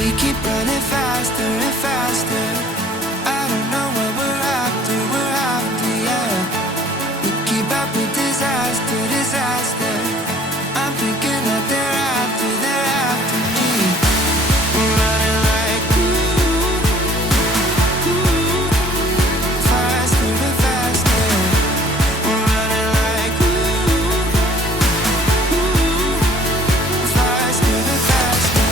We keep running faster and faster. I don't know what we're after, yeah. We keep up with disaster, disaster. I'm thinking that they're after me. We're running like faster and faster. We're running like faster and faster.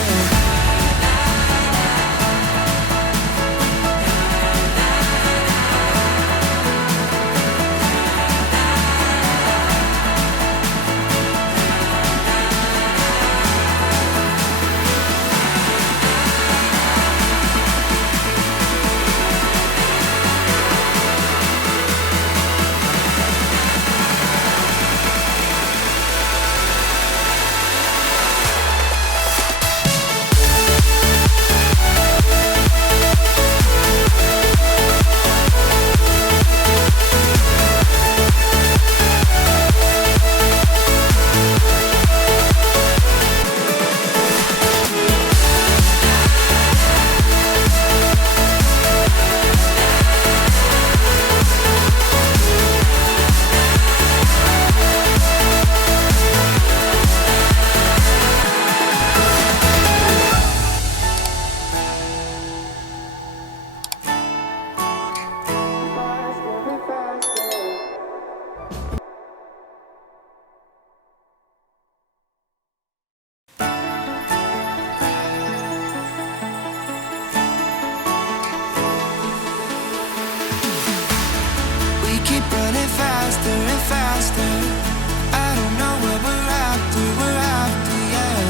We keep running faster and faster. I don't know what we're after, yeah.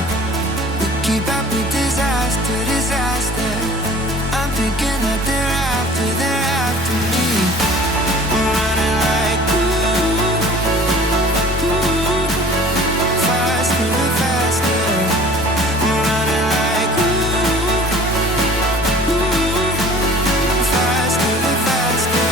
We keep up with disaster, disaster. I'm thinking that they're after me. We're running like faster and faster. We're running like faster and faster.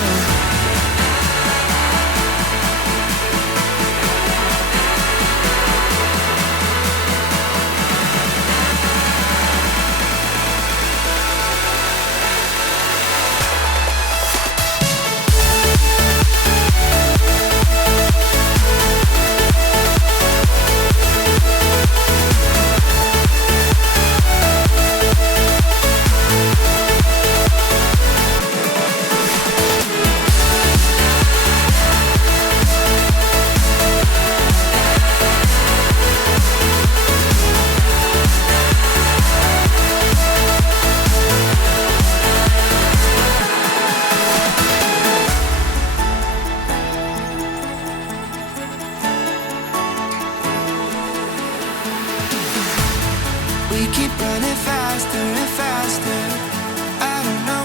We keep running faster and faster. I don't know